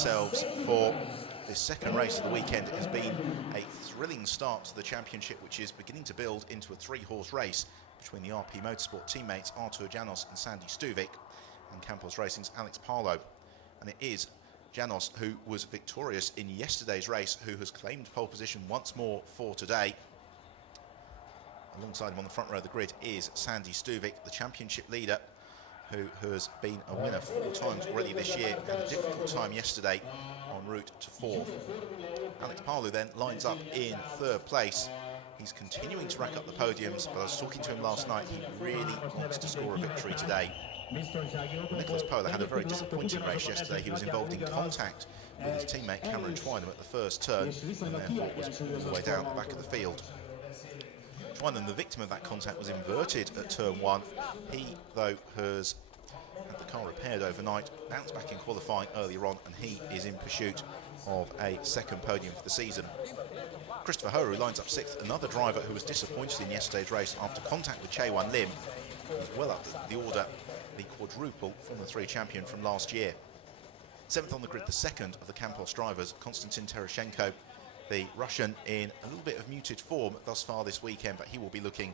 themselves for this second race of the weekend. It has been a thrilling start to the championship, which is beginning to build into a three-horse race between the RP Motorsport teammates Artur Janos and Sandy Stuvik and Campos Racing's Alex Parlow. And it is Janos, who was victorious in yesterday's race, who has claimed pole position once more for today. Alongside him on the front row of the grid is Sandy Stuvik, the championship leader, who has been a winner 4 times already this year, had a difficult time yesterday en route to 4th. Alex Parlow then lines up in 3rd place. He's continuing to rack up the podiums, but I was talking to him last night, he really wants to score a victory today. Nicholas Pola had a very disappointing race yesterday. He was involved in contact with his teammate Cameron Twynham at the first turn, and therefore was all the way down the back of the field. Twynham, the victim of that contact, was inverted at turn 1. He, though, has had the car repaired overnight, bounced back in qualifying earlier on, and he is in pursuit of a second podium for the season. Christopher Horu lines up 6th, another driver who was disappointed in yesterday's race after contact with Chae-Wan Lim. He's well up the order, the quadruple Formula 3 champion from last year. 7th on the grid, the second of the Campos drivers, Konstantin Tereshchenko, the Russian, in a little bit of muted form thus far this weekend, but he will be looking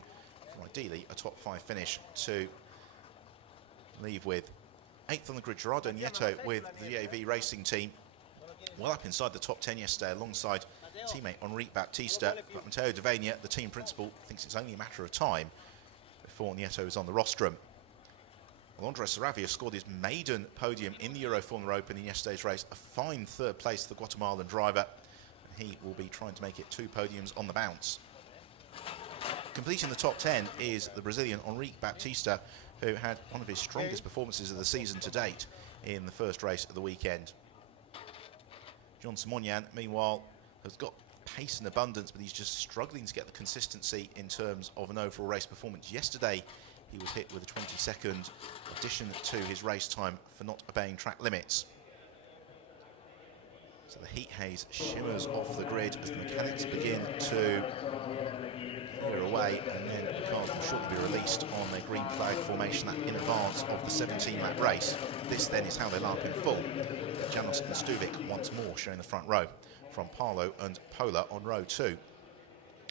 for ideally a top 5 finish to leave with. 8th on the grid, Gerardo Nieto with the VAV Racing team, well up inside the top 10 yesterday alongside teammate Enrique Baptista, but Matteo Davenia, the team principal, thinks it's only a matter of time before Nieto is on the rostrum. Well, Andres Saravia scored his maiden podium in the Euroformula Open in yesterday's race, a fine 3rd place for the Guatemalan driver. He will be trying to make it 2 podiums on the bounce. Completing the top 10 is the Brazilian Enrique Baptista, who had one of his strongest performances of the season to date in the first race of the weekend. John Simonian, meanwhile, has got pace and abundance, but he's just struggling to get the consistency in terms of an overall race performance. Yesterday, he was hit with a 20-second addition to his race time for not obeying track limits. So the heat haze shimmers off the grid as the mechanics begin to clear away, and then the cars will shortly be released on their green flag formation lap in advance of the 17-lap race. This then is how they line up in full. Janos and Stuvik once more showing the front row, from Parlow and Pola on row 2.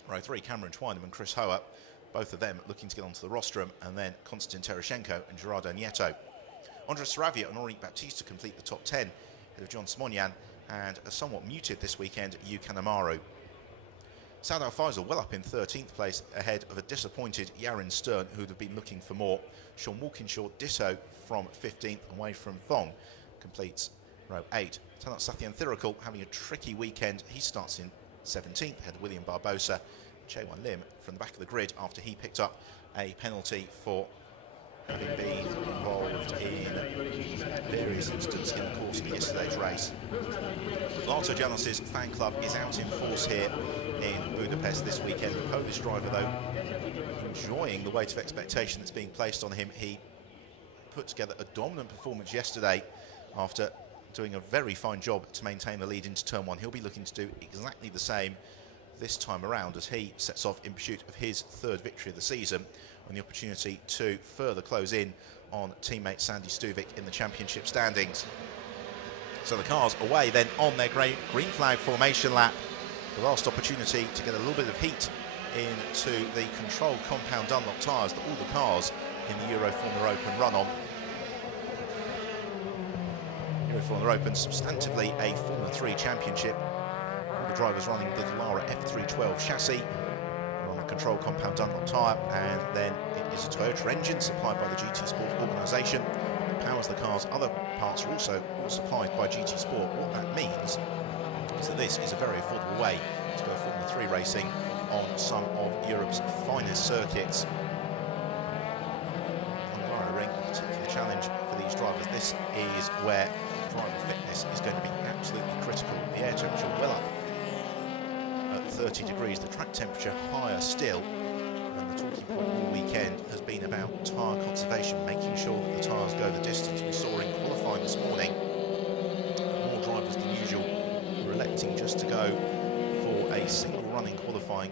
Row 3, Cameron Twynham and Chris Hoa, both of them looking to get onto the rostrum, and then Konstantin Tereshchenko and Gerardo Nieto. Andres Saravia and Enrique Baptista complete the top 10, ahead of John Simonian and a somewhat muted this weekend Yu Kanemaru. Saad Al-Faisal well up in 13th place, ahead of a disappointed Yarin Stern, who'd have been looking for more. Sean Walkinshaw ditto from 15th, away from Thong, completes row 8. Tanat Sathian Thirikul having a tricky weekend. He starts in 17th, ahead of William Barbosa. Chae-Wan Lim from the back of the grid after he picked up a penalty for having been involved in various incidents in the course of yesterday's race. Artur Janos' fan club is out in force here in Budapest this weekend. The Polish driver, though, enjoying the weight of expectation that's being placed on him. He put together a dominant performance yesterday after doing a very fine job to maintain the lead into turn 1. He'll be looking to do exactly the same this time around as he sets off in pursuit of his 3rd victory of the season, and the opportunity to further close in on teammate Sandy Stuvik in the championship standings. So the cars away then on their green flag formation lap. The last opportunity to get a little bit of heat into the controlled compound Dunlop tyres that all the cars in the Euroformula Open run on. Euroformula Open, substantively a Formula 3 championship. All the drivers running the Dallara F312 chassis on a controlled compound Dunlop tyre, and then it is a Toyota engine supplied by the GT Sport organisation that powers the cars. Other parts are also all supplied by GT Sport. What that means is that this is a very affordable way to go Formula 3 racing on some of Europe's finest circuits. Hungaroring, a particular challenge for these drivers. This is where driver fitness is going to be absolutely critical. The air temperature well up at 30 degrees, the track temperature higher still, and the talking point all weekend has been about tyre conservation, making sure that the tyres go the distance. We saw in qualifying this morning more drivers than usual were electing just to go for a single run in qualifying,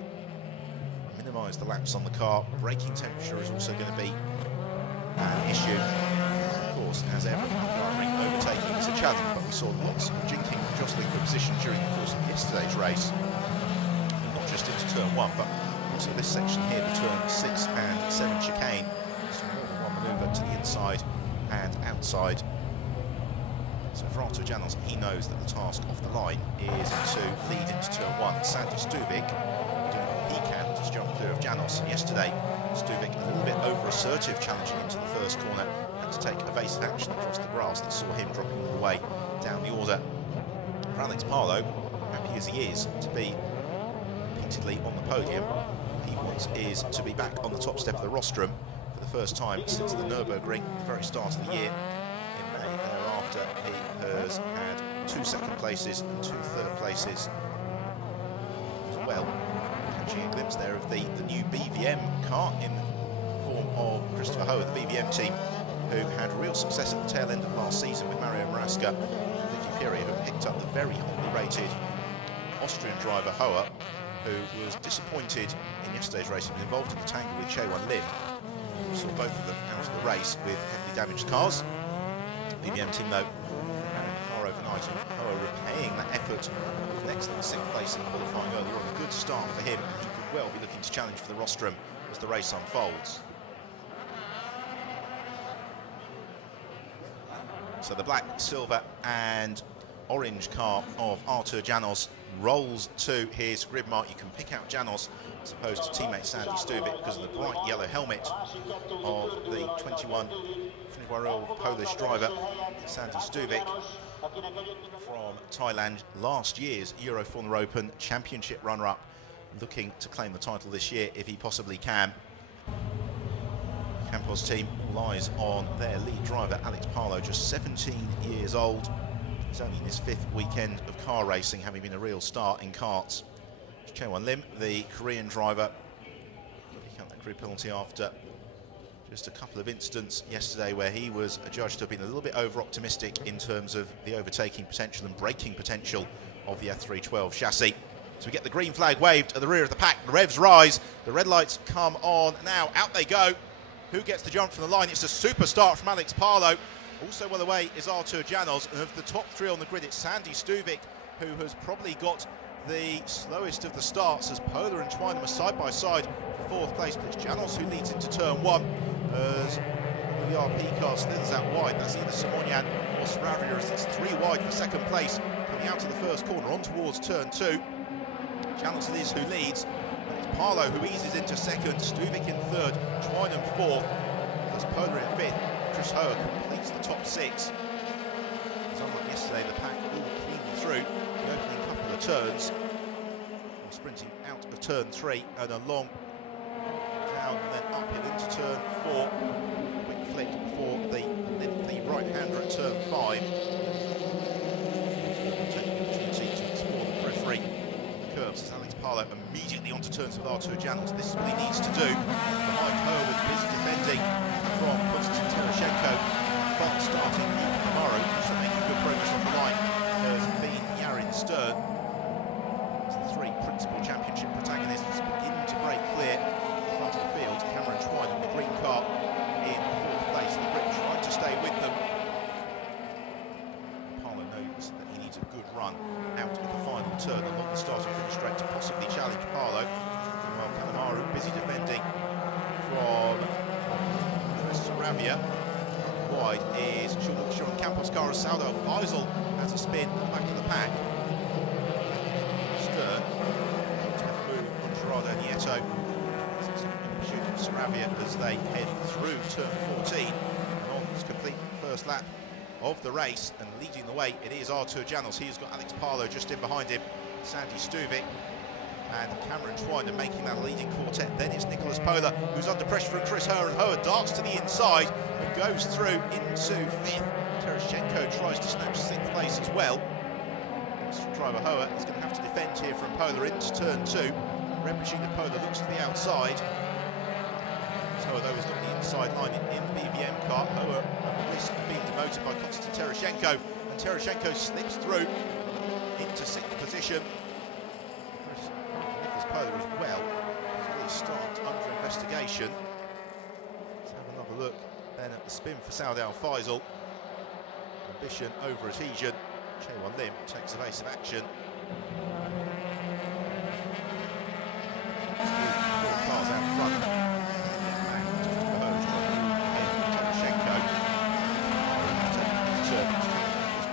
minimise the laps on the car. Braking temperature is also going to be an issue. Of course, as ever, overtaking is a challenge, but we saw lots of position during the course of yesterday's race, not just into turn 1, but also this section here, the turn 6 and 7 chicane. So more than one manoeuvre to the inside and outside. So for Artur Janos, he knows that the task off the line is to lead into turn 1. Sandy Stuvik doing what he can to jump clear of Janos. Yesterday, Stuvik a little bit over-assertive, challenging into the first corner, had to take evasive action across the grass that saw him dropping all the way down the order. For Alex Parlow, happy as he is to be repeatedly on the podium, what he wants is to be back on the top step of the rostrum for the first time since the Nürburgring, the very start of the year. In May thereafter, he has had 2 second places and 2 third places as well. Catching a glimpse there of the new BVM car in the form of Christopher Hohe, the BVM team, who had real success at the tail end of last season with Mario Maraska and Vicky Piri, who picked up the very hotly rated Austrian driver Hohe, who was disappointed in yesterday's race and was involved in the tangle with Chaewon Lim. We saw both of them out of the race with heavily damaged cars. BVM team, though, carrying the car overnight, and Hohe repaying that effort with an excellent 6th place in qualifying earlier on. A good start for him, and he could well be looking to challenge for the rostrum as the race unfolds. So the black, silver and orange car of Artur Janos rolls to his grid mark. You can pick out Janos as opposed to teammate Sandy Stuvik because of the bright yellow helmet of the 21-year-old Polish driver Sandy Stuvik from Thailand, last year's Euroformula Open Championship runner-up, looking to claim the title this year if he possibly can. Campos team, all eyes on their lead driver Alex Parlow, just 17 years old. He's only in his 5th weekend of car racing, having been a real star in karts. Chaewon Lim, the Korean driver, picking up that grid penalty after just a couple of incidents yesterday where he was adjudged to have been a little bit over-optimistic in terms of the overtaking potential and braking potential of the F312 chassis. So we get the green flag waved at the rear of the pack, the revs rise, the red lights come on, now out they go. Who gets the jump from the line? It's a super start from Alex Parlow. Also well away is Artur Janos, and of the top 3 on the grid, it's Sandy Stuvik, who has probably got the slowest of the starts, as Polar and Twynham are side by side for 4th place. But it's Janos who leads into turn 1 as the RP car slithers out wide. That's either Simonyan or Saravia, as it's 3 wide for 2nd place, coming out of the first corner on towards turn 2. Janos it is who leads, and it's Parlow who eases into 2nd, Stuvik in 3rd, Twynham 4th, plus Polar in 5th. Chris Hohe completes the top 6. As unlike yesterday, the pack all cleanly through the opening couple of turns. Sprinting out of turn 3 and along, down and then uphill into turn 4. Quick flick for the right-hander at turn 5. Taking the opportunity to explore the periphery of the curves as Alex Parlow immediately onto turns with Artur Janos. This is what he needs to do. Behind Hohe with busy defending from Konstantin Tereshchenko, but starting tomorrow, so making good progress on the line, has been Yarin Stern. As the 3 principal championship protagonists begin to break clear in front of the field. Cameron Twynham, the green car, in 4th place. The Brit tried to stay with them. Parlow knows that he needs a good run out of the final turn along the start and finish straight to possibly challenge Parlow. Meanwhile, Kanemaru busy defending from Saravia. Wide is Sean Campos' car as Saldo Faisal has a spin at the back of the pack. Stern to make a move on Gerardo Nieto. Shooting Saravia as they head through turn 14 and on to complete first lap of the race, and leading the way it is Artur Janos. He's got Alex Parlow just in behind him, Sandy Stuvik and Cameron Twynham making that leading quartet. Then it's Nicholas Pola who's under pressure from Chris Hohe, and Hohe darts to the inside and goes through into 5th. Tereshchenko tries to snatch 6th place as well. Driver Hohe is going to have to defend here from Pola into turn 2. Repushing the Pola looks to the outside. Hohe though has got the inside line in the BVM car. Hohe at risk of being demoted by Konstantin Tereshchenko, and Tereshchenko slips through into 6th position. Nicholas Pola as well has really started under investigation. Let's have another look then at the spin for Saud Al Faisal. Ambition over adhesion. Che-Wan Lim takes evasive action. Four cars out front. Back to Verhoeven's trying to move ahead. Terashenko.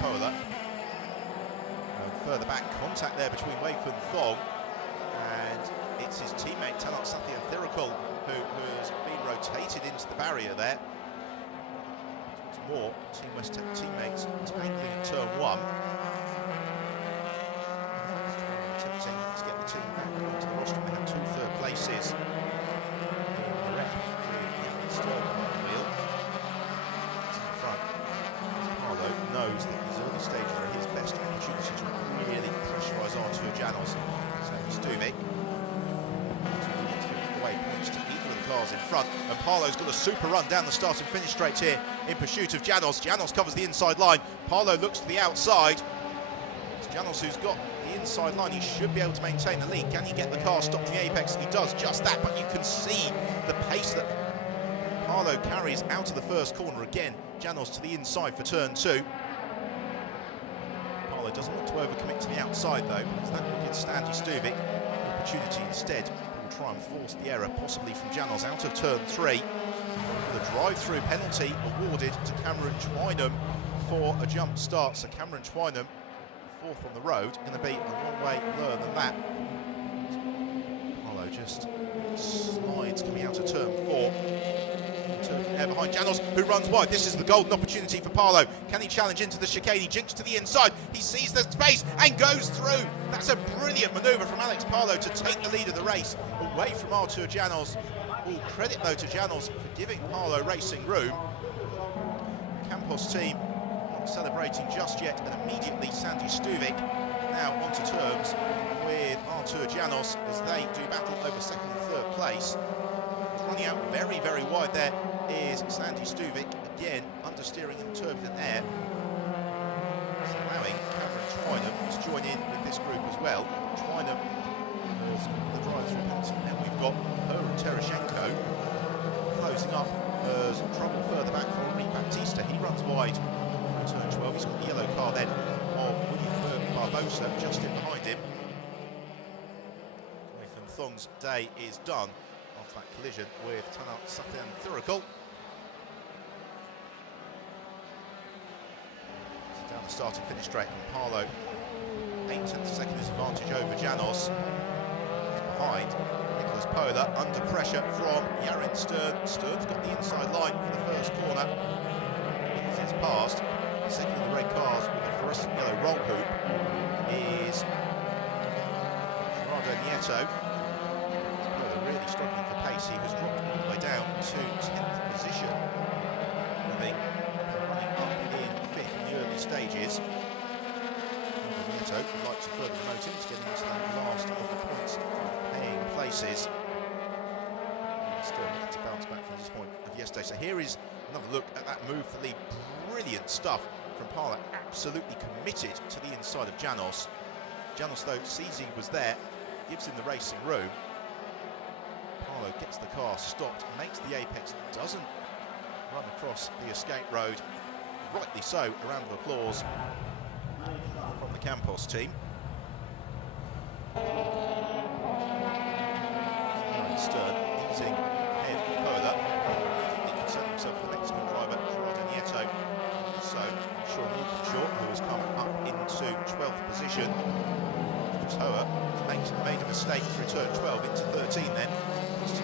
Pola. Further back, contact there between Weifun Thong and it's his teammate Tanak Sathianthirikul who has been rotated into the barrier there. Once more, Team West Tech teammates tangling in turn one. Attempting to get the team back onto the rostrum. They have 2 third places. The ref with Yamin Stern on the wheel. It's in front. Parlo knows that these early stages are his best opportunity to really pressurise Artur Janos. So Stuvik away points to either of the cars in front, and Parlo's got a super run down the start and finish straight here in pursuit of Janos. Janos covers the inside line. Parlo looks to the outside. It's Janos who's got the inside line. He should be able to maintain the lead. Can he get the car stopped in the apex? He does just that, but you can see the pace that Parlo carries out of the first corner again. Janos to the inside for turn 2. Parlo doesn't want to overcommit to the outside though, because that will give Sandy Stuvik the opportunity instead. He will try and force the error, possibly from Janos, out of turn 3. The drive-through penalty awarded to Cameron Twynham for a jump start. So Cameron Twynham, 4th on the road, going to be a long way lower than that. Parlo just slides coming out of turn 4. There behind Janos, who runs wide. This is the golden opportunity for Parlo. Can he challenge into the chicane? He jinks to the inside. He sees the space and goes through. That's a brilliant manoeuvre from Alex Parlo to take the lead of the race away from Artur Janos. All credit though to Janos for giving Parlo racing room. The Campos team not celebrating just yet, and immediately Sandy Stuvik now onto terms with Artur Janos as they do battle over 2nd and 3rd place. Running out very, very wide there is Sandy Stuvik, again understeering in turbulent air. It's allowing Cameron Twynham to join in with this group as well. Twynham has the drive-through penalty. Now we've got her and Terashenko closing up as trouble further back for Henri Baptista. He runs wide in turn 12. He's got the yellow car then of William Barbosa just in behind him. Weifun Thong's day is done after that collision with Tanak Sathianthirikul. So down the start and finish straight, and Parlo 8/10 second disadvantage over Janos. He's behind Nicholas Pola, under pressure from Yamin Stern. Stern's got the inside line for the first corner. Eases past. Second of the red cars with a fluorescent yellow roll hoop is Gerardo Nieto. Really struggling for pace. He has dropped all the way down to 10th position, running up in 5th in the early stages. Nieto would like to further promote him to get into that last of the points paying places. Still looking to bounce back from this point of yesterday. So here is another look at that move for the lead. Brilliant stuff from Parlo, absolutely committed to the inside of Janos. Janos though sees he was there, gives him the racing room. Parlo gets the car stopped, makes the apex, doesn't run across the escape road. Rightly so, a round of applause from the Campos team. Yamin Stern easing ahead of Pola. He concerned himself with the Mexican driver Gerardo Nieto. So Sean Walkinshaw, who has come up into 12th position. Toa has made a mistake through turn 12 into 13 then.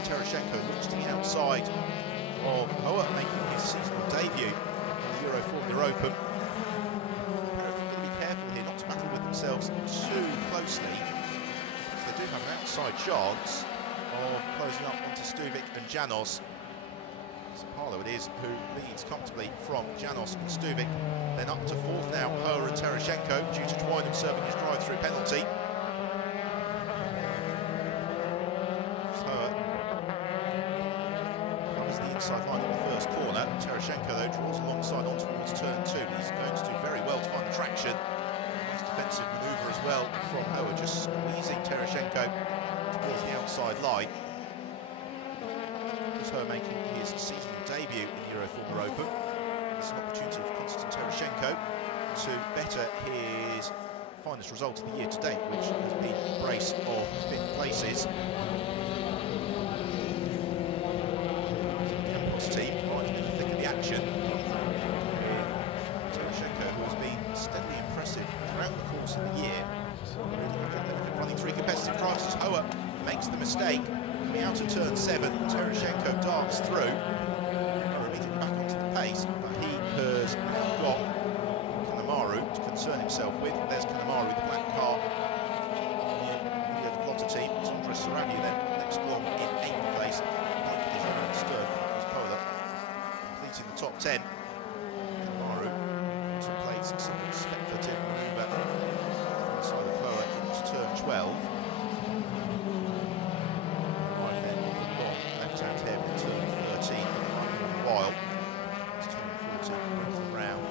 Terashenko looks to the outside of Hoa, making his seasonal debut in the Euroformula Open. They're going to be careful here not to battle with themselves too closely, because they do have an outside chance of closing up onto Stuvik and Janos. So Parlo it is who leads comfortably from Janos and Stuvik. Then up to 4th now, Hoa and Terashenko, due to Twynham serving his drive-through penalty. Inside line at the first corner. Terashenko though draws alongside on towards turn 2. He's going to do very well to find the traction. Nice defensive manoeuvre as well from Hoa, just squeezing Terashenko towards the outside line. It's Hoa making his seasonal debut in the Euroformula Open. It's an opportunity for Konstantin Terashenko to better his finest result of the year to date, which has been a brace of 5th places. Campos team right in the thick of the action. Tereshchenko, who has been steadily impressive throughout the course of the year. Running 3 competitive drives as Hoa makes the mistake. Coming out of turn 7, Tereshchenko darts through. Immediately back onto the pace, but he has now got Kanemaru to concern himself with. There's Kanemaru with the black car. The Lotta team. It's Andres Saravia then next along in 8th place. 9th position around Stern was Polar, completing the top 10. Kanemaru contemplates some speculative manoeuvre from the side of Polar into turn 12. Right then on the long left-hand hair in turn 13. While it's turn 14 brings them round.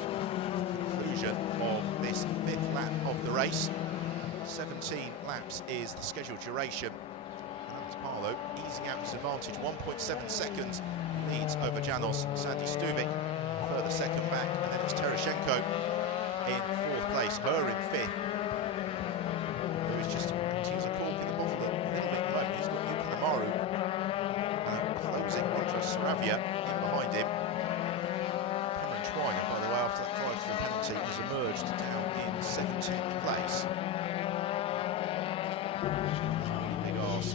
Conclusion of this 5th lap of the race. 17 laps is the scheduled duration. Alex Parlo easing out his advantage. 1.7 seconds leads over Janos. Sandy Stuvik further second back, and then it's Tereshchenko in 4th place. Her in 5th. Who is just emptying a cork in the bottle a little bit low. He's got Yuki Namaru closing Andres Saravia in behind him. Cameron Twiner, by the way, after that drive for the penalty, has emerged down in 17th place. Big arse.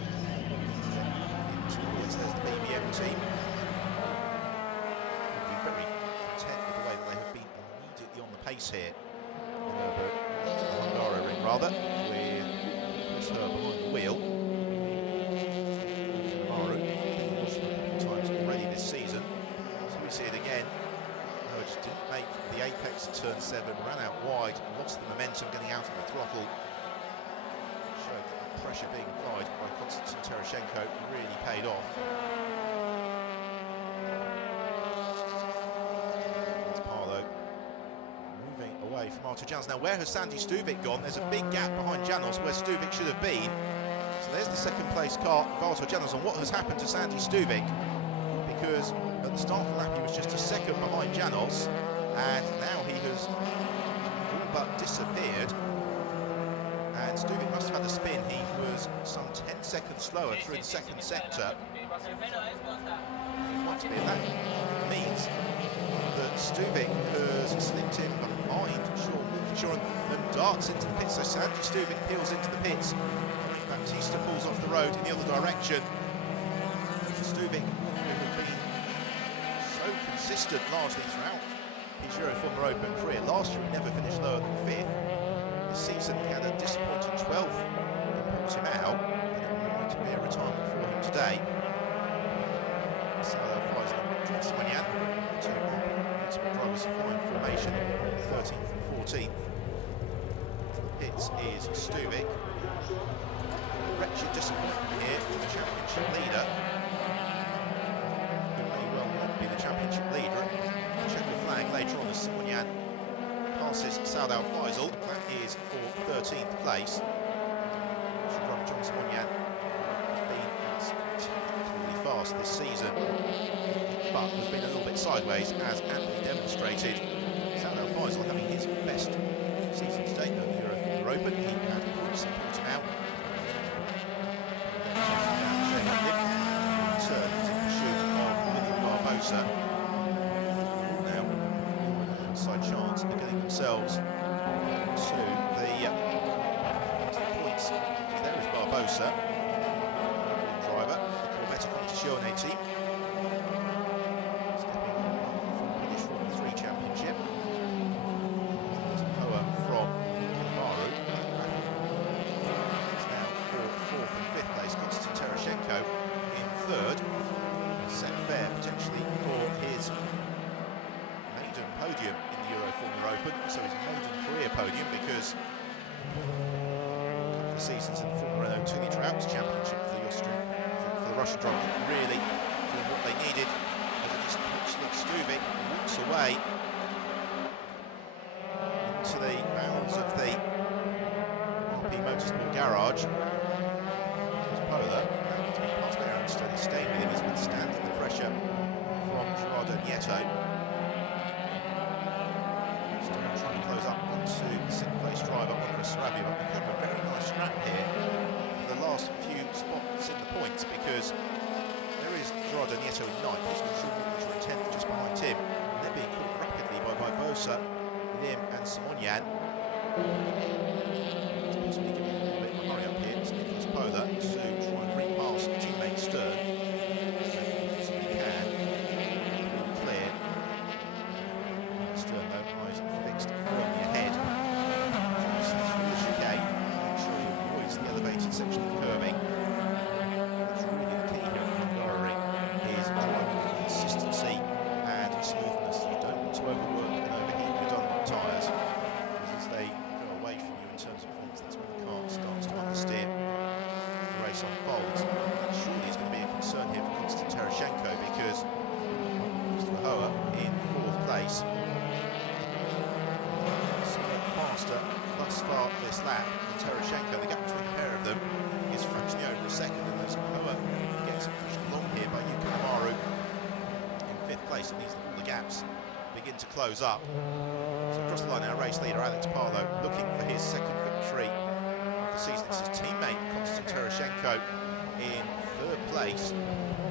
There's the BBM team. Will be very content with the way that they have been immediately on the pace here. The Hungary ring, rather, with Chris Herr behind the wheel. Kanemaru, been watched a couple of times already this season. So we see it again. No, just didn't make the apex at turn 7, ran out wide, lost the momentum getting out of the throttle. Showed that the pressure being applied by Konstantin Tereshchenko really paid off. That's Parlo moving away from Artur Janos. Now, where has Sandy Stuvik gone? There's a big gap behind Janos where Stuvik should have been. So there's the second place car of Artur Janos. And what has happened to Sandy Stuvik? Because at the start of the lap he was just a second behind Janos, and now he has all but disappeared. And Stuvik must have had a spin. He was some 10 seconds slower through the second sector. That means that Stuvik has slipped in behind Sean and darts into the pits. So Sandy Stuvik peels into the pits. Baptista pulls off the road in the other direction. Stuvik, who had been so consistent largely throughout his Euroformula Open career. Last year he never finished lower than 5th. This season he had a disappointing 12th that pulled him out, and it might be a retirement for him today. Salo flies them Simonian, 2 drivers flying formation, 13th and 14th. Pits is Stuvik. Wretched disappointment here for the championship leader, who may well not be the championship leader. Check the flag later on as Simonian passes Saudal Faisal. That is for 13th place. Driver John Simonian has been spectacularly fast this season, but has been a little bit sideways, as amply demonstrated. Saudal Faisal having his best season to date at the Euroformula Open. He had points him out. Now, outside chance of getting themselves to the points. There is Barbosa, driver for the Corvette Competizione team, stepping up from the British Formula 3 Championship. There's Hoa from Kanemaru. It's now for 4th and 5th place. Konstantin Tereshchenko in 3rd. Set fair potentially for his maiden podium in the Euroformula Open, so his maiden career podium, because a couple of seasons in the Formula Renault 2-litre Alps Championship for the Russian driver really doing what they needed. As it is Luke Stuvik walks away into the bowels of the RP Motorsport garage. There's Polar. Pass by Aaron Sturdy, staying with him, he's withstanding the pressure from Gerardo Nieto. Still trying to close up Nieto in 9th. He's got Sean Walker in 10th, just behind him. And they're being caught rapidly by Barbosa, Lim and Simonyan. It's possibly giving a little bit of a hurry up here. It's Nicholas Pola to try and repass teammate Stern. Possibly can. Clear. Stern, though, eyes fixed firmly ahead. Make sure he avoids the elevated section of curbing. That's really the key here at Hungary, is driving with consistency and smoothness. You don't want to overwork and overheat your Dunlop tyres, because as they go away from you in terms of performance, that's when the car starts to understeer. The race unfolds. That surely is going to be a concern here for Konstantin Tereshchenko, because Christopher Hoa in 4th place. Faster thus far this lap than Tereshchenko. The gap between the pair of them is fractionally over a second, and as Hoa gets pushed along here by Yuka Amaru in 5th place, it means that all the gaps begin to close up. So across the line now, race leader Alex Palou looking for his 2nd victory of the season. It's his teammate Konstantin Tereshchenko in 3rd place,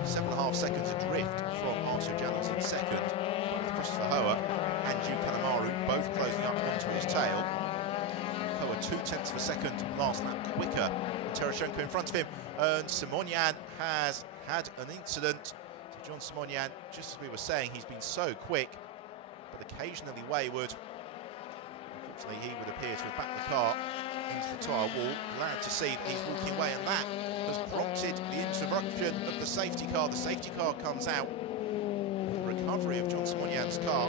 7.5 seconds adrift from Artur Janos in 2nd, with Christopher Hoa and Yuka Amaru both closing up onto his tail. Hoa 0.2 of a second last lap quicker than Tereshchenko in front of him, and Simonyan has had an incident. So John Simonyan, just as we were saying, he's been so quick but occasionally wayward. Unfortunately, he would appear to have backed the car into the tyre wall. Glad to see that he's walking away, and that has prompted the interruption of the safety car. The safety car comes out. The recovery of John Simonyan's car.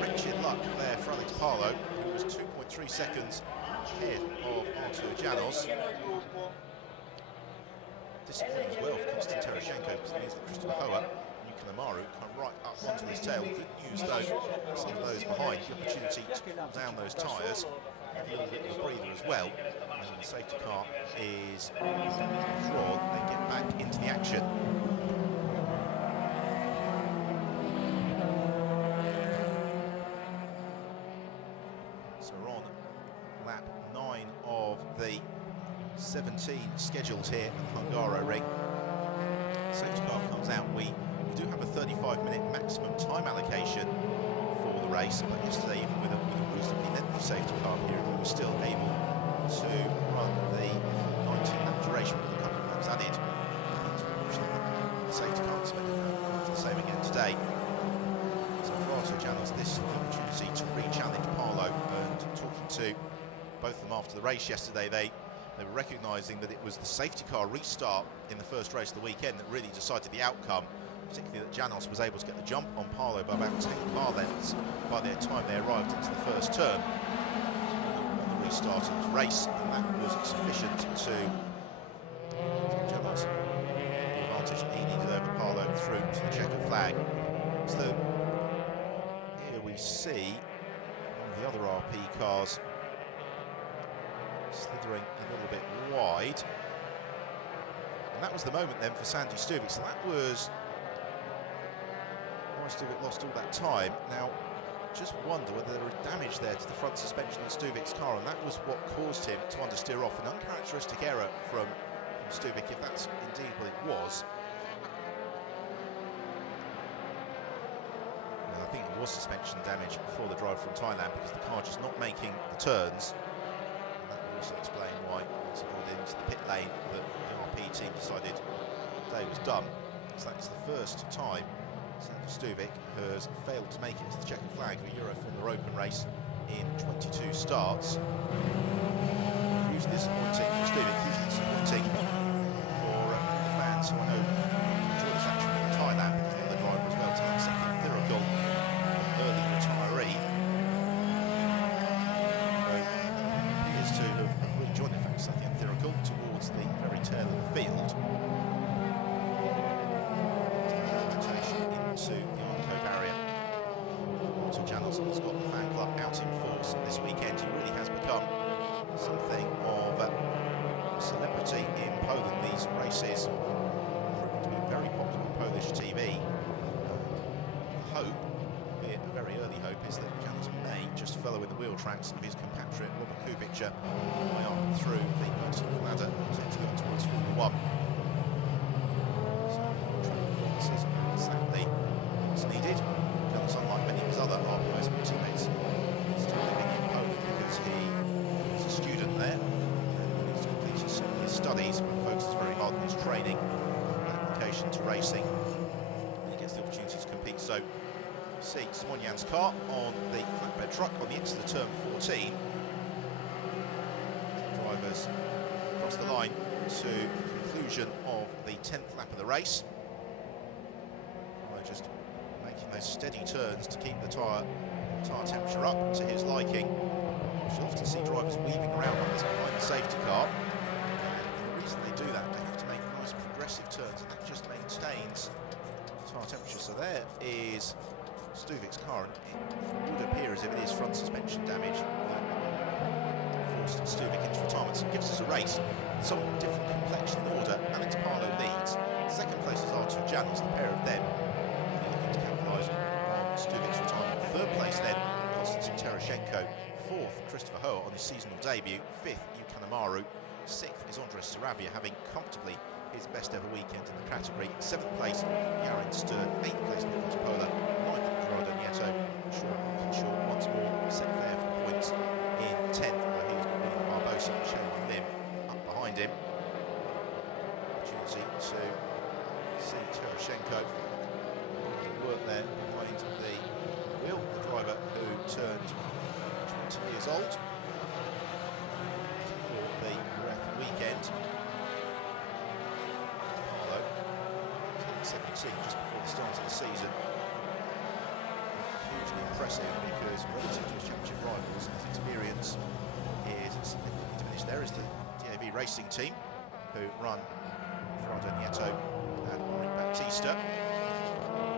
Wretched luck there for Alex Palou, who was 2.3 seconds ahead of Artur Janos. Disappointing as well for Konstantin Tereshchenko, because it means that Christopher Hoa and Yuka Amaru come right up onto his tail. Good news though, some of those behind, the opportunity to cool down those tyres, have a little bit of a breather as well, and when the safety car is withdrawn, they get back into the action. So we're on lap 9 of the 17 scheduled here at the Hungaroring. Safety car comes out. We do have a 35-minute maximum time allocation for the race, but yesterday, even with a reasonably lengthy safety car period, we were still able to run the 19-lap duration with a couple of laps added. The safety car expected the same again today. So for Artur Janos, this is an opportunity to re-challenge Palou, and talking to both of them after the race yesterday, they were recognising that it was the safety car restart in the first race of the weekend that really decided the outcome, particularly that Janos was able to get the jump on Palou by about 10 car lengths by the time they arrived into the first turn on the restart of the race, and that was sufficient to give Janos the advantage that he needed over Palou through to the checkered flag. So here we see one of the other RP cars slithering a little bit wide, and that was the moment then for Sandy Stuvik. So that was why Stuvik lost all that time. Now, just wonder whether there was damage there to the front suspension on Stuvik's car, and that was what caused him to understeer off. An uncharacteristic error from Stuvik, if that's indeed what it was. And I think it was suspension damage for the driver from Thailand, because the car just not making the turns. Also explain why once he got into the pit lane that the RP team decided the day was done. So that's the first time Sandy Stuvik has failed to make it to the checkered flag of a Euroformula Open race in 22 starts. Hugely disappointing for Stuvik, hugely disappointing for the fans who I know enjoyed this action in Thailand, because the other driver as well, Sathian Thirukul, early retiree, to have rejoined, in fact, Sathian Thirukul towards the very tail of the field. Rotation into the Arco barrier. Artur Janos has got the fan club out in force this weekend. He really has become something of a celebrity in Poland. These races proving to be very popular on Polish TV. The hope, albeit a very early hope, is that Janos may just follow in the wheel tracks of his compatriot Robert Kubica way up through the motorsport ladder, potentially on towards Formula 1. So, track performances are exactly what's needed. Janos, unlike many of his other RPI teammates, is still living in Poland because he is a student there. He's completed his studies, but focuses very hard on his training, application to racing, and he gets the opportunity to compete. So, see Simonjan's car on the flatbed truck on the exit of turn 14. Drivers across the line to the conclusion of the 10th lap of the race. We're just making those steady turns to keep the tyre temperature up to his liking. You should often see drivers weaving around like this behind the safety car. And the reason they do that, they have to make nice progressive turns, and that just maintains tyre temperature. So there is Stuvic's car, and it would appear as if it is front suspension damage that forced Stuvic into retirement. So it gives us a race with somewhat different complexion in order. Alex Parlow leads. Second place is Artur Janos, the pair of them looking to capitalise on Stuvic's retirement. Third place then, Konstantin Terashenko. Fourth, Christopher Hoare on his seasonal debut. Fifth, Yu Kanemaru. Sixth is Andres Saravia, having comfortably his best ever weekend in the category. Seventh place, Yarin Stern. Eighth place, Nikos Pola. Ninth, Gerardo Nieto. Short once more set fair for the points in 10th, where he's got William Barbosa and Shane Lim up behind him. Opportunity to see Terashenko work there behind the wheel. The driver who turned 20 years old for the weekend. Parlow, 17, just before the start of the season. Hugely impressive because relative to his championship rivals, his experience is significantly diminished. There is the DAV racing team who run Gerardo Nieto and Henri Baptista.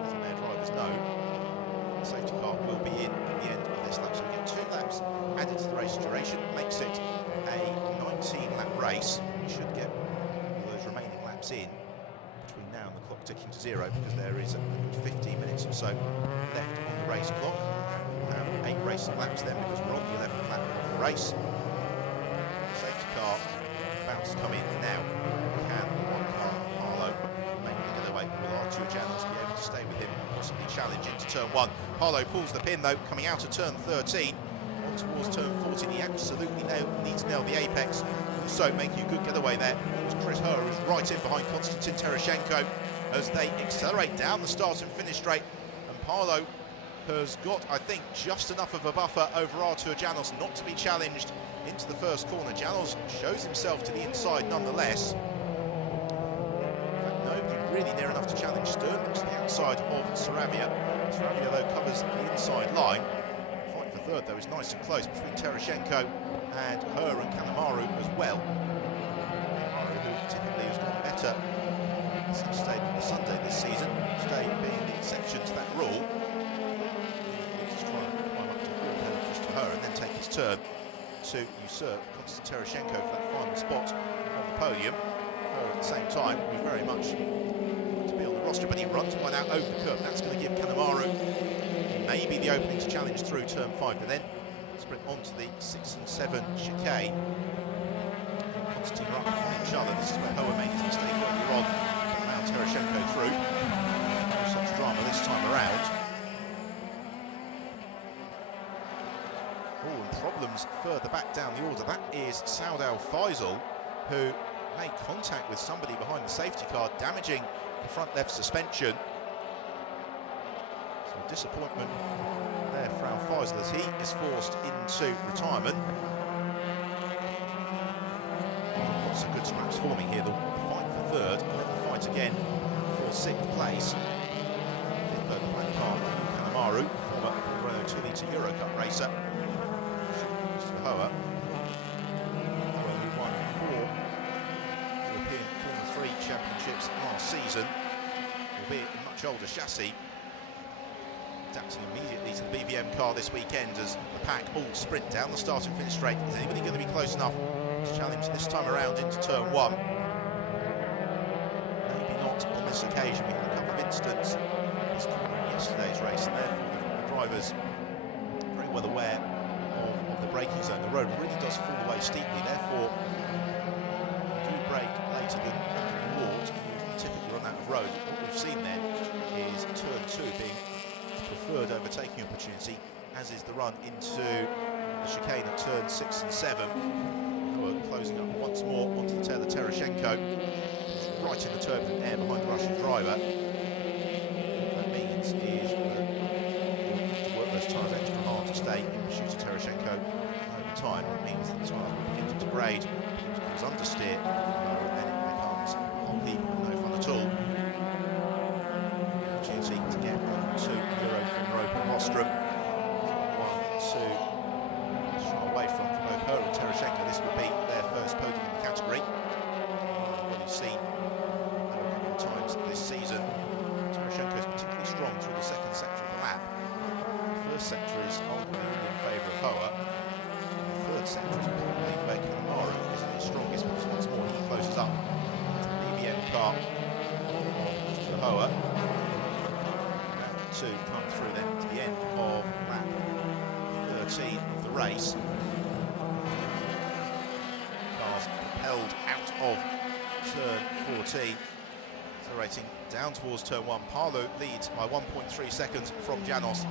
Letting their drivers know the safety car will be in at the end of this lap. So we get 2 laps added to the race duration, makes it a 19-lap race. We should get all those remaining laps in between now and the clock ticking to 0, because there is a good 15 minutes or so left on the race clock. We'll have 8 racing laps then, because we're on the 11th lap of the race. Safety car about to come in now. Can the one car of Parlow make the getaway? Will Artur Janos be able to stay with him and possibly challenge into turn 1? Parlow pulls the pin though, coming out of turn 13 on towards turn 14. He absolutely needs to nail the apex. Also making a good getaway there was Chris Hoare, who's right in behind Konstantin Terashenko as they accelerate down the start and finish straight. And Parlow has got, I think, just enough of a buffer over Artur Janos not to be challenged into the first corner. Janos shows himself to the inside nonetheless. In fact, nobody really near enough to challenge Stern, to the outside of Saravia. Saravia, though, covers the inside line. Fight for third, though, is nice and close between Terashenko and Hoare and Kanemaru as well. Kanemaru, who typically has got better Saturday than the Sunday this season, today being the exception to that rule. He's trying to climb up to 4 penalties to Hoare and then take his turn to usurp Konstantin Terashenko for that final spot on the podium. Hoare at the same time, we very much want to be on the roster, but he runs one out over the curb. That's going to give Kanemaru maybe the opening to challenge through turn 5, but then sprint onto the 6 and 7 chicane. Konstantin are up behind each other. This is where Hoare made his mistake earlier on, but now Terashenko through. No such drama this time around. Oh, and problems further back down the order. That is Saudal Faisal, who made contact with somebody behind the safety car, damaging the front left suspension. So disappointment there for Al Faisal as he is forced into retirement. Lots of good scraps forming here. The fight for third, and then the fight again for 6th place. Fifth over the black car, Kanemaru, former Renault 2-litre Euro Cup racer. Hoare, who won 4 European Formula 3 championships last season, albeit a much older chassis. Adapting immediately to the BVM car this weekend as the pack all sprint down the start and finish straight. Is anybody going to be close enough to challenge this time around into turn 1? Maybe not on this occasion. We had a couple of incidents in yesterday's race, and therefore the drivers very well aware of the braking zone. The road really does fall away steeply, therefore if you do brake later than you ought, you typically run out of road. What we've seen then opportunity, as is the run into the chicane at turns 6 and 7. However, closing up once more onto the tail of Tereshchenko, who's right in the turbulent air behind the Russian driver. What that means is that he'll have to work those tyres extra hard to stay in pursuit of Tereshchenko. Over time, that means that the tyres will begin to degrade, begin to cause understeer, and then it becomes hot heap and no fun at all. Opportunity to get onto Euroformula Open Rostrum. 1, 2, shy away from both her and Tereshchenko. This would be their first podium in the category. I've already seen her a couple of times this season. Tereshchenko is particularly strong through the second sector of the lap. The first sector is arguably in favour of Hoa. The third sector is probably where Kanemaru is at his strongest, because once more he closes up to the BVM car to Hoa. To come through then to the end of lap 13 of the race. Cars propelled out of turn 14, accelerating down towards turn 1. Palu leads by 1.3 seconds from Janos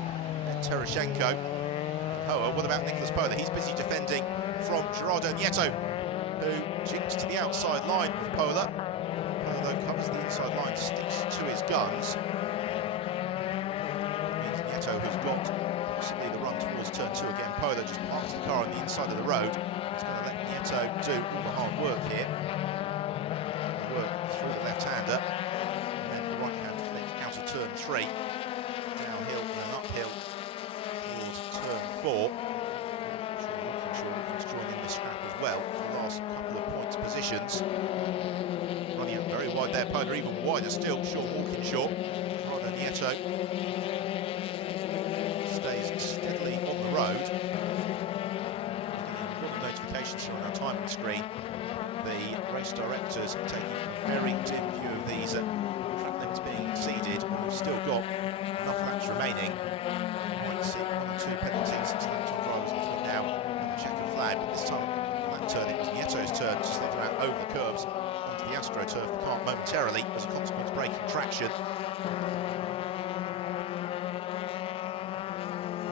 and Tereshchenko. Oh, what about Nicholas Pola? He's busy defending from Gerardo Nieto, who jinks to the outside line of Pola. Pola, though, covers the inside line, sticks to his guns. Nieto, who's got possibly the run towards turn 2 again. Pola just parks the car on the inside of the road. He's going to let Nieto do all the hard work here. Work through the left-hander, and then the right-hand flick out of turn 3. Downhill and then uphill towards turn 4. Sure, looking to join in this scrap as well for the last couple of points positions. Running out very wide there, Pola even wider still. Sean Walkinshaw, Gerardo Nieto stays steadily on the road. Getting notifications here on our timing screen. The race directors are taking a very dim view of these track limits being exceeded, and we've still got enough laps remaining. You might see 1 or 2 penalties to laps on drivers between now and the checkered flag, but this time on that turn it was Nieto's turn to slip around over the curbs onto the AstroTurf. The car momentarily, as a consequence, breaking traction.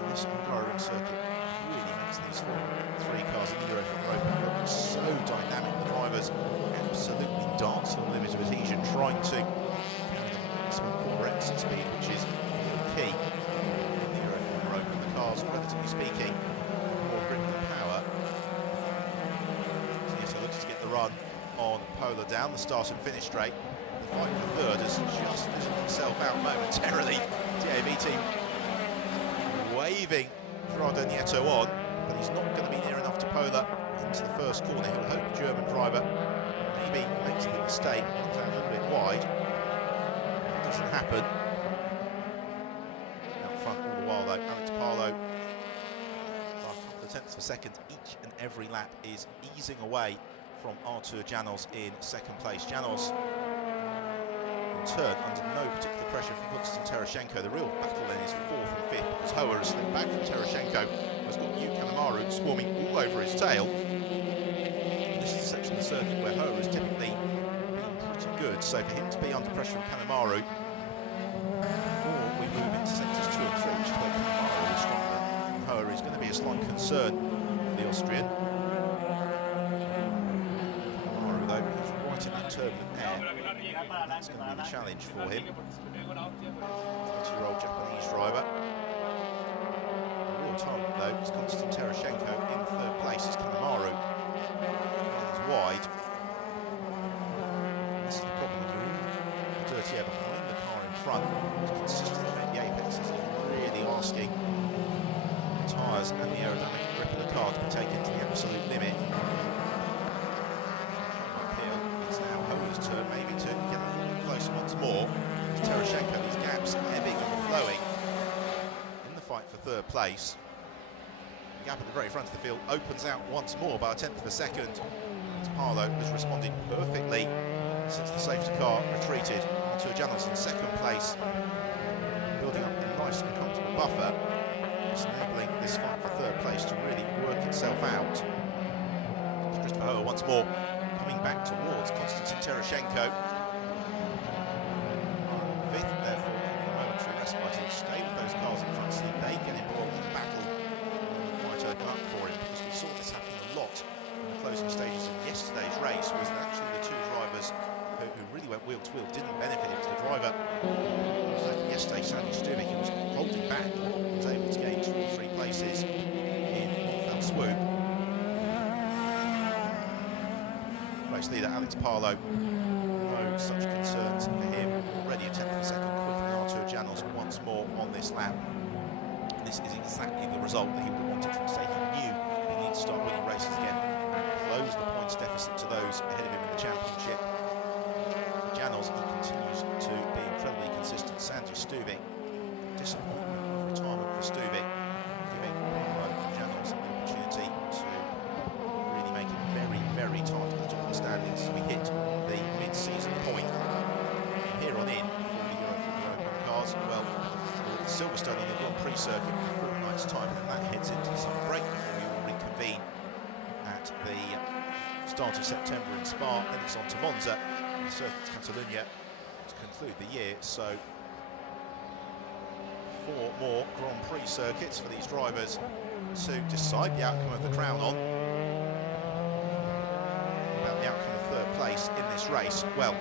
This Hungary circuit really makes these 3 cars in the Euroformula Open look so dynamic. The drivers absolutely dancing on the limit of adhesion, trying to carry the maximum corner exit speed, which is key in the Euroformula Open. The cars, relatively speaking, more grip than power. Nieto looks to get the run on Pola down the start and finish straight. The fight for third has just fizzled itself out momentarily. DAB team waving Gerardo Nieto on, but he's not going to be near enough to Pola into the first corner. He'll hope the German driver maybe makes the mistake, comes out a little bit wide. It doesn't happen. Out front all the while though, Alex Palou, by a couple of tenths of a second each and every lap, is easing away from Artur Janos in second place. Janos turn under no particular pressure from Konstantin Tereshchenko. The real battle then is 4th and 5th, because Hoa has slipped back from Tereshchenko, has got Kanemaru swarming all over his tail. And this is the section of the circuit where Hoa has typically been pretty good, so for him to be under pressure from Kanemaru before we move into sectors 2 and 3, which is where Kanemaru is stronger than Hoa, is going to be a slight concern for the Austrian. Kanemaru, though, is right in that turbulent air. That's going to be the challenge for him. 20-year-old Japanese driver. The real target, though, is Konstantin Tereshchenko. In 3rd place is Kanemaru. Runs wide. And this is the problem when you're in the dirty air behind the car in front. To consistently make the apexes, really asking the tyres and the aerodynamic grip of the car to be taken to the absolute limit. Turn maybe to get a little bit closer once more. Tereshchenko, these gaps ebbing and flowing in the fight for 3rd place. The gap at the very front of the field opens out once more by a tenth of a second. Palu has responded perfectly since the safety car retreated. Artur Janos in 2nd place, building up a nice and comfortable buffer, just enabling this fight for 3rd place to really work itself out. Christopher Hoa once more coming back towards Konstantin Tereshchenko. 5th, therefore, in the momentary respite. He'll stay with those cars in front, so they get involved race leader Alex Parlow. No such concerns for him. Already a 10th of a second quicker than Artur Janels once more on this lap. And this is exactly the result that he would have wanted from today. He knew he needed to start winning races again and close the points deficit to those ahead of him in the championship. For Janels, he continues to be incredibly consistent. Sandy Stuvik, disappointment of retirement for Stuvik, giving Janels the opportunity to really make it very, very tight at the top of the standings as we hit the mid-season point. From here on in, for the Euroformula Open cars, well, Silverstone on the Grand Prix circuit in a fortnight's time, and then that heads into the summer break before we all reconvene at the start of September in Spa. Then it's on to Monza and the Circuit Catalunya to conclude the year. So 4 more Grand Prix circuits for these drivers to decide the outcome of the crown on. About the outcome of third place in this race. Well,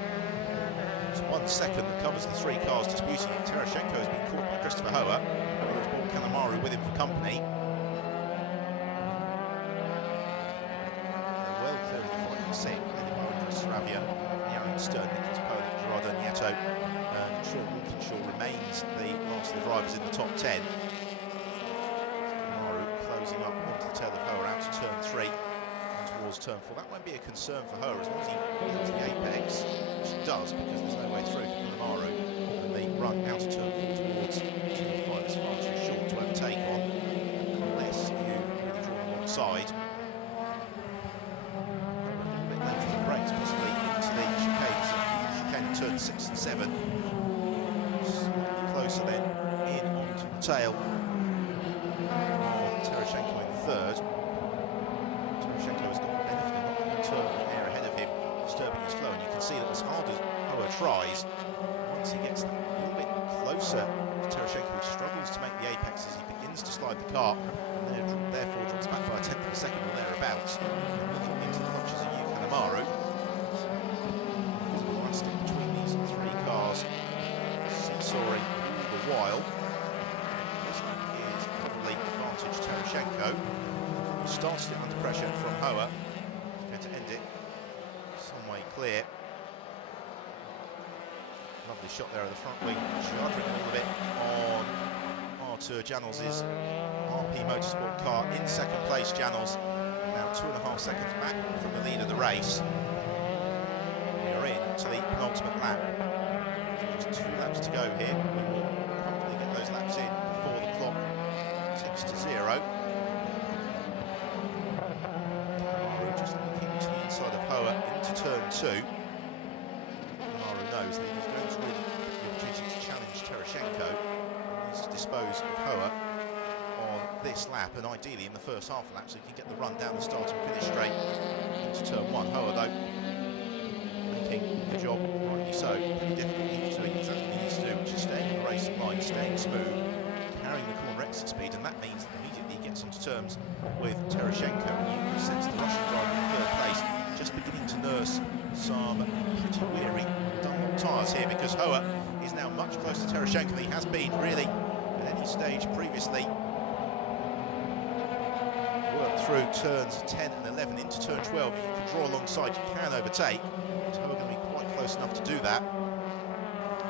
it's 1 second that covers the 3 cars disputing it. Terashenko has been caught by Christopher Hoa, who has brought Kanemaru with him for company. They're well clear of the fight for 6th, headed by Andres Saravia, Yaron Stern, Nicholas Pola, Gerardo Nieto, and Sean Walkinshaw remains the last of the drivers in the top 10. Kanemaru closing up onto the tail of Hoa out to turn 3. Towards turn 4. That won't be a concern for her as long as he hits the apex, which he does because there's no way through for Kanemaru, and the run out of turn 4 towards turn 5 is far too short to overtake on unless you've really drawn alongside. A little bit later in the brakes, possibly into the chicane turn 6 and 7. Slightly closer then in onto the tail of Terashenko in third. Terashenko has got the benefit of not having turn air ahead of him, disturbing his flow, and you can see that as hard as Hoa tries, once he gets a little bit closer to Terashenko, he struggles to make the apex as he begins to slide the car, and therefore drops back by a 10th of a second or thereabouts, looking into the clutches of Yu Kanemaru. Visible elastic between these 3 cars, seesawing all the while. This lap is probably advantage Terashenko. Started it under pressure from Hoa, going to end it some way clear. Lovely shot there of the front wing, charging all of it on Artur Janels' RP Motorsport car. In second place, Janels, now 2.5 seconds back from the lead of the race. We are in to the penultimate lap. Just 2 laps to go here. We will hopefully get those laps in before the clock ticks to 0. Just looking to the inside of Hoa into turn 2. Kanemaru knows that he's going to really get the opportunity to challenge Terashenko and needs to dispose of Hoa on this lap, and ideally in the first half lap, so he can get the run down the start and finish straight into turn 1. Hoa, though, making the job, rightly so, pretty difficult. He's doing exactly what he needs to do, which is staying on the racing line, staying smooth, carrying the corner exit speed, and that means that immediately he gets onto terms with Terashenko. You sense the Russian driver in third place just beginning to nurse some pretty weary Dunlop tyres here, because Hoa is now much closer to Terashenko than he has been really at any stage previously. Work through turns 10 and 11 into turn 12. You can draw alongside, you can overtake. So Hoa going to be quite close enough to do that.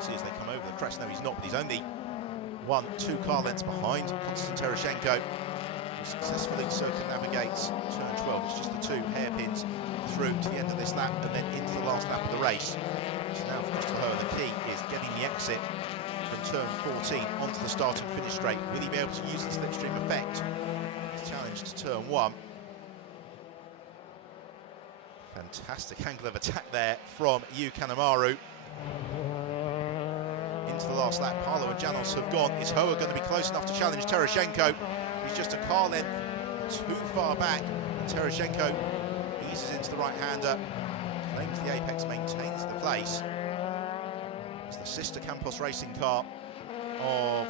See as they come over the crest. No, he's not, but he's only 2 car lengths behind Konstantin Terashenko, who successfully circumnavigates turn 12. It's just the 2 hairpins through to the end of this lap and then into the last lap of the race. So now for Christopher Hoa, the key is getting the exit from turn 14 onto the start and finish straight. Will he be able to use the slipstream effect to challenge to turn 1? Fantastic angle of attack there from Yu Kanemaru. Into the last lap, Parlow and Janels have gone. Is Hoa going to be close enough to challenge Terashenko? He's just a car length too far back, and Terashenko eases into the right-hander, claims the apex, maintains the place. It's the sister Campos racing car of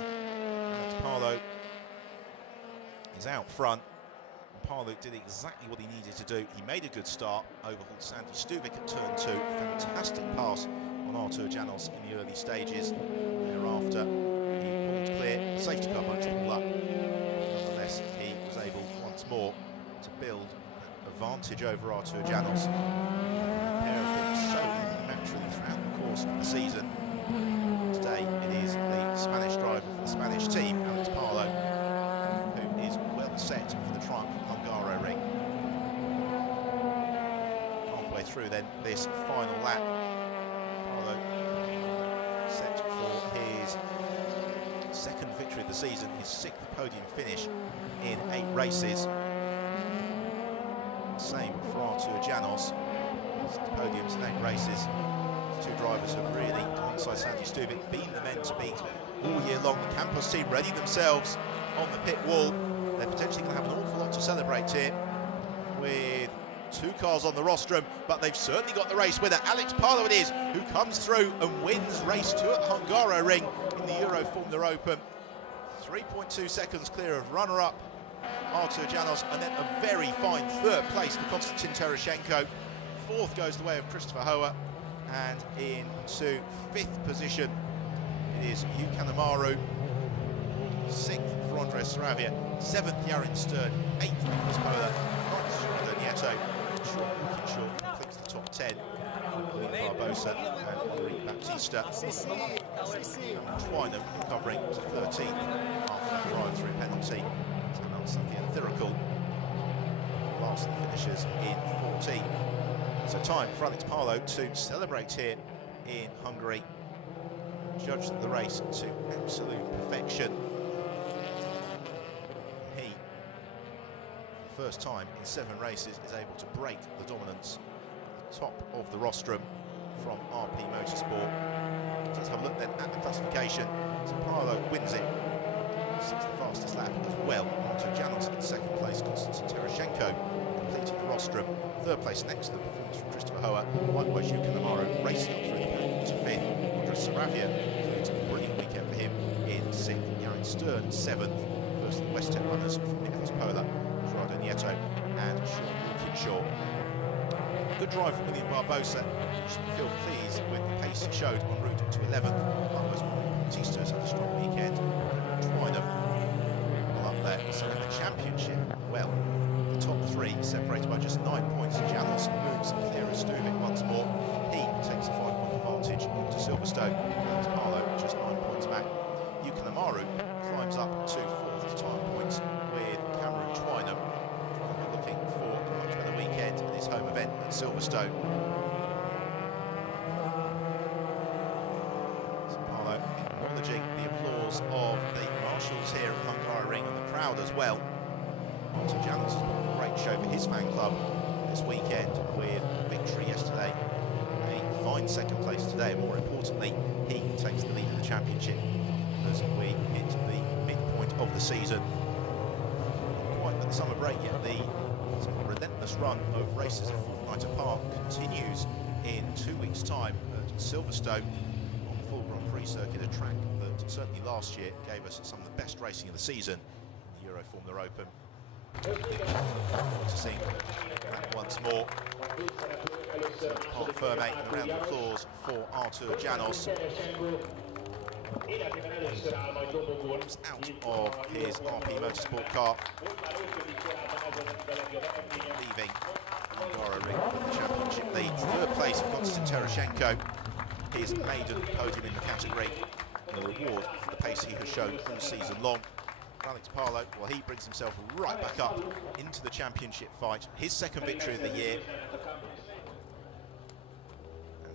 Parlow is out front. Parlow did exactly what he needed to do. He made a good start, overhauled Sandy Stuvik at turn 2. Fantastic pass on Artur Janels in the early stages. Thereafter, he pulled clear. Safety car bunch pulled up. Nonetheless, he was able once more to build an advantage over Artur Janels. course of the season. Today it is the Spanish driver for the Spanish team, Alex Palou, who is well set for the triumph at Hungaroring. Halfway through then this final lap, Palou set for his second victory of the season, his 6th podium finish in 8 races. Same for Artur Janos, 6 podiums in 8 races. These 2 drivers have really, alongside Sandy Stuvik, been the men to beat all year long. The Campos team ready themselves on the pit wall. They're potentially going to have an awful lot to celebrate here with 2 cars on the rostrum, but they've certainly got the race winner. Alex Palou it is, who comes through and wins race 2 at Hungaroring in the Euroformula Open. 3.2 seconds clear of runner-up Artur Janos, and then a very fine 3rd place for Konstantin Tereshchenko. 4th goes the way of Christopher Hoa, and into 5th position it is Yukan Amaru. 6th for Andres Saravia, 7th Yarin Stern, 8th Nicolas Pola, 9th Jordan Nieto. Short completes the top 10. Barbosa and Henri Baptista. Twynham recovering to 13th after that drive through penalty. Safian Thiracal last finishes in 14th. So time for Alex Palou to celebrate here in Hungary. Judged the race to absolute perfection. He, for the first time in 7 races, is able to break the dominance at the top of the rostrum from RP Motorsport. So let's have a look then at the classification. So Palou wins it. 6th the fastest lap as well. Artur Janos in 2nd place, Konstantin Tereshchenko completing the rostrum. 3rd place, next to the performance from Christopher Hoa. Likewise, Yukan Amaru racing up through the pack to 5th. Andres Saravia includes a brilliant weekend for him in 6th. Yarin Stern 7th. First of the West End runners from Nicolas Pola, Gerardo Nieto and Sean Walkinshaw. Good drive from William Barbosa. Just feel pleased with the pace he showed en route to 11th. Likewise, Baptista has had a strong weekend. Twynham well up there. So in the championship, well, the top 3 separated by just 9 points. Janos moves clear of Stuvik once more. He takes a 5-point advantage to Silverstone. Alex Palou just 9 points back. Yukan Amaru climbs up to 4th time points with Cameron Twynham. Twynham looking for a much better weekend in his home event at Silverstone. So Palou acknowledging the applause of the marshals here at Hungaroring and the crowd as well. Artur Janos has put a great show for his fan club this weekend with a victory yesterday, a fine 2nd place today, and more importantly, he takes the lead in the championship as we hit the midpoint of the season. Not quite at the summer break yet. The relentless run of races a fortnight apart continues in 2 weeks' time at Silverstone on the full Grand Prix circuit, a track that certainly last year gave us some of the best racing of the season in the Euroformula Open. To see that once more. So Parc Ferme and a round of applause for Artur Janos. Out of his RP Motorsport car, leaving Hungaroring with the championship lead. 3rd place for Konstantin Tereshchenko, his maiden podium in the category, and a reward for the pace he has shown all season long. Alex Palou, well, he brings himself right back up into the championship fight, his 2nd victory of the year.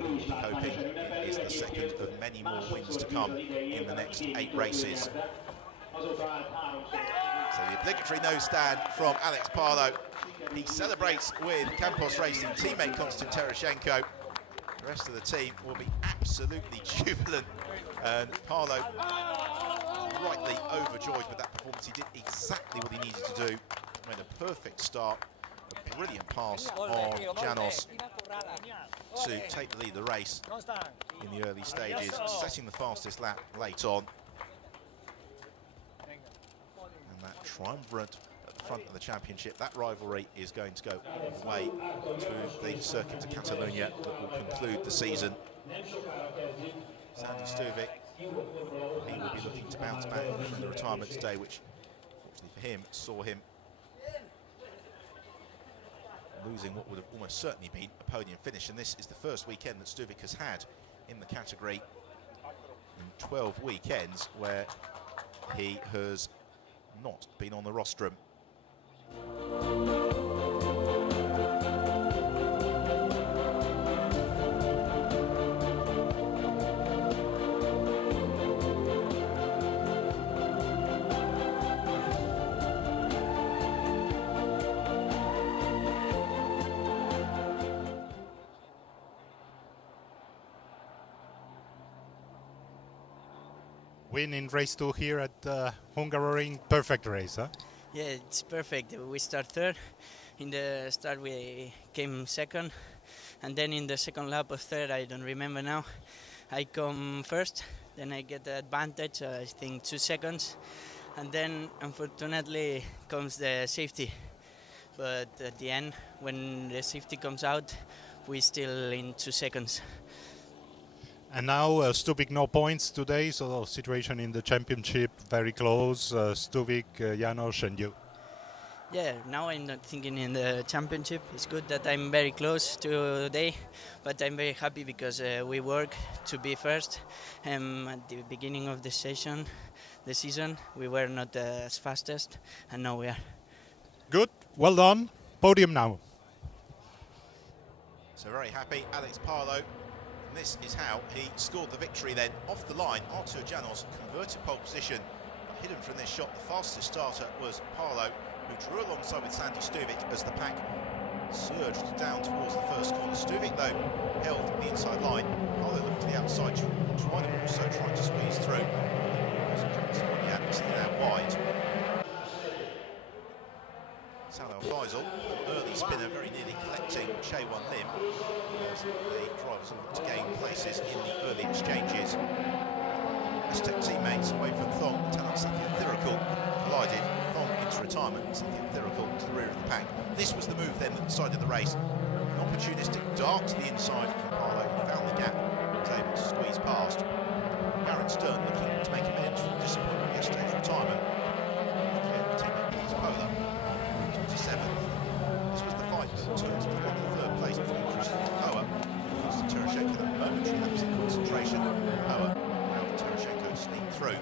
And we'll be hoping it is the 2nd of many more wins to come in the next 8 races. So the obligatory nose stand from Alex Palou. He celebrates with Campos Racing teammate Konstantin Tereshchenko. The rest of the team will be absolutely jubilant, and Palou rightly overjoyed with that performance. He did exactly what he needed to do. Made a perfect start, a brilliant pass on Janos to take the lead of the race in the early stages, setting the fastest lap late on. And that triumvirate at the front of the championship, that rivalry is going to go all the way to the circuit to Catalonia that will conclude the season. Sandy Stuvik, he will be looking to bounce back from the retirement today, which, fortunately for him, saw him losing what would have almost certainly been a podium finish. And this is the first weekend that Stuvik has had in the category in 12 weekends where he has not been on the rostrum. Win in race 2 here at Hungary, perfect race, huh? Yeah, it's perfect. We start third. In the start we came second, and then in the second lap of third, I don't remember now, I come first. Then I get the advantage, I think 2 seconds, and then unfortunately comes the safety. But at the end, when the safety comes out, we still in 2 seconds. And now Stuvik no points today, so situation in the championship very close. Stuvik, Janos and you. Yeah, now I'm not thinking in the championship. It's good that I'm very close today, but I'm very happy because we work to be first. At the beginning of the season, we were not as fastest, and now we are. Good, well done. Podium now. So very happy, Alex Parlow. And this is how he scored the victory then. Off the line, Artur Janos converted pole position. But hidden from this shot, the fastest starter was Parlow, who drew alongside with Sandy Stuvik as the pack surged down towards the first corner. Stuvik, though, held the inside line. Parlow looked to the outside, trying to squeeze through. Slid out wide. Salah Faisal, early spinner, very nearly collecting Che-Wan Lim as the drivers look to gain places in the early exchanges. Aztec teammates away from Thong, Lieutenant Sathian Thirikul collided. Thong into retirement, Sathian Thirikul to the rear of the pack. This was the move then that decided the race. An opportunistic dart to the inside from Parlow, who found the gap, was able to squeeze past. Garen Stern looking to make amends for the disappointment of yesterday's retirement. Teammate Polar. 27th. This was the fight that turned to the third place between Krzysztof Power and Terashenko. That momentary lapse in concentration. Power allowed Terashenko to sneak through.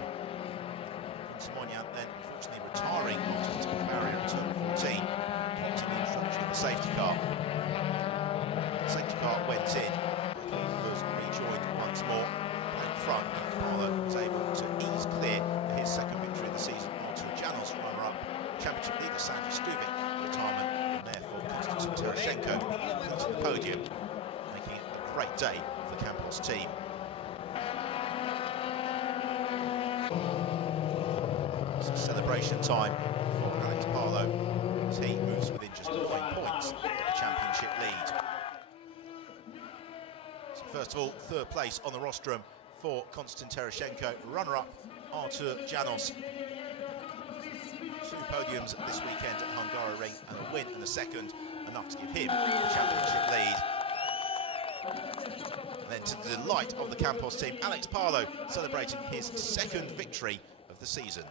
Simonyan then unfortunately retiring after hitting the barrier in turn 14, prompting the introduction of the safety car. The safety car went in, was rejoined once more, and front, Parlow was able to ease clear for his second victory of the season. Artur Janos, runner-up, championship leader Sandy Stuvik, retirement, and therefore Konstantin Terashenko into the podium, making it a great day for the Campos team. It's a celebration time for Alex Parlow as he moves within just 9 points of the championship lead. So first of all, third place on the rostrum for Konstantin Terashenko, runner-up Artur Janos. 2 podiums this weekend at Hungary Ring and a win and a second, enough to give him the championship lead. And then to the delight of the Campos team, Alex Parlow celebrating his second victory of the season.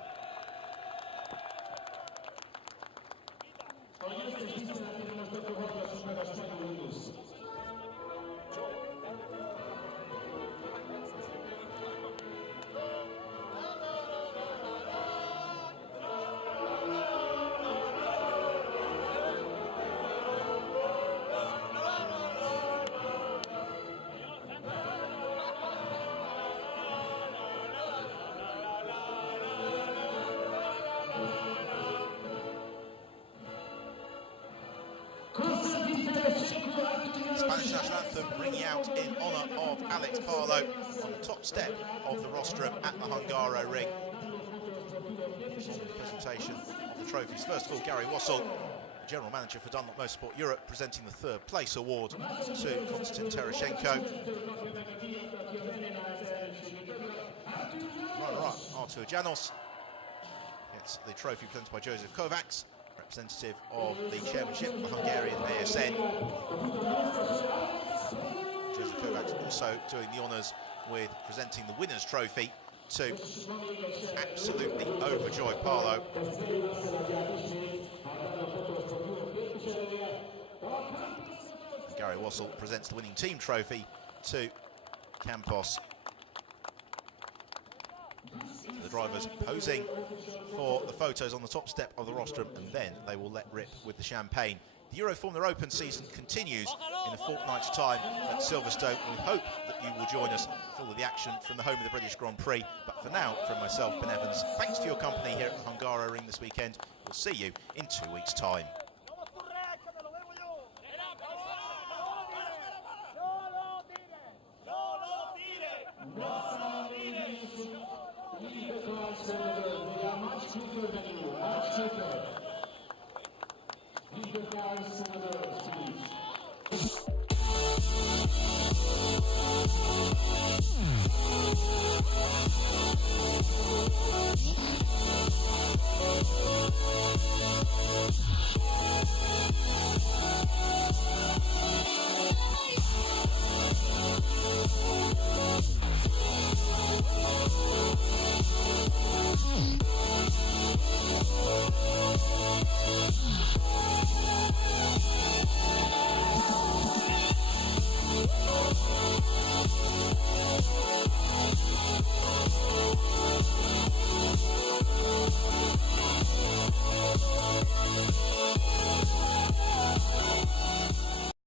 Spanish national anthem ringing out in honour of Alex Parlow on the top step of the rostrum at the Hungary Ring. Presentation of the trophies. First of all, Gary Wassel, General Manager for Dunlop Motorsport Europe, presenting the third place award to Konstantin Terashenko. Runner-up, Artur Janos gets the trophy presented by Joseph Kovacs, representative of the chairmanship of the Hungarian ASN. Joseph Kovacs also doing the honours with presenting the winner's trophy to absolutely overjoyed Parlow. And Gary Wassel presents the winning team trophy to Campos. The drivers posing for the photos on the top step of the rostrum, and then they will let rip with the champagne. The Euroformula Open season continues in a fortnight's time at Silverstone. We hope that you will join us for all of the action from the home of the British Grand Prix. But for now, from myself, Ben Evans, thanks for your company here at the Hungaroring this weekend. We'll see you in 2 weeks' time.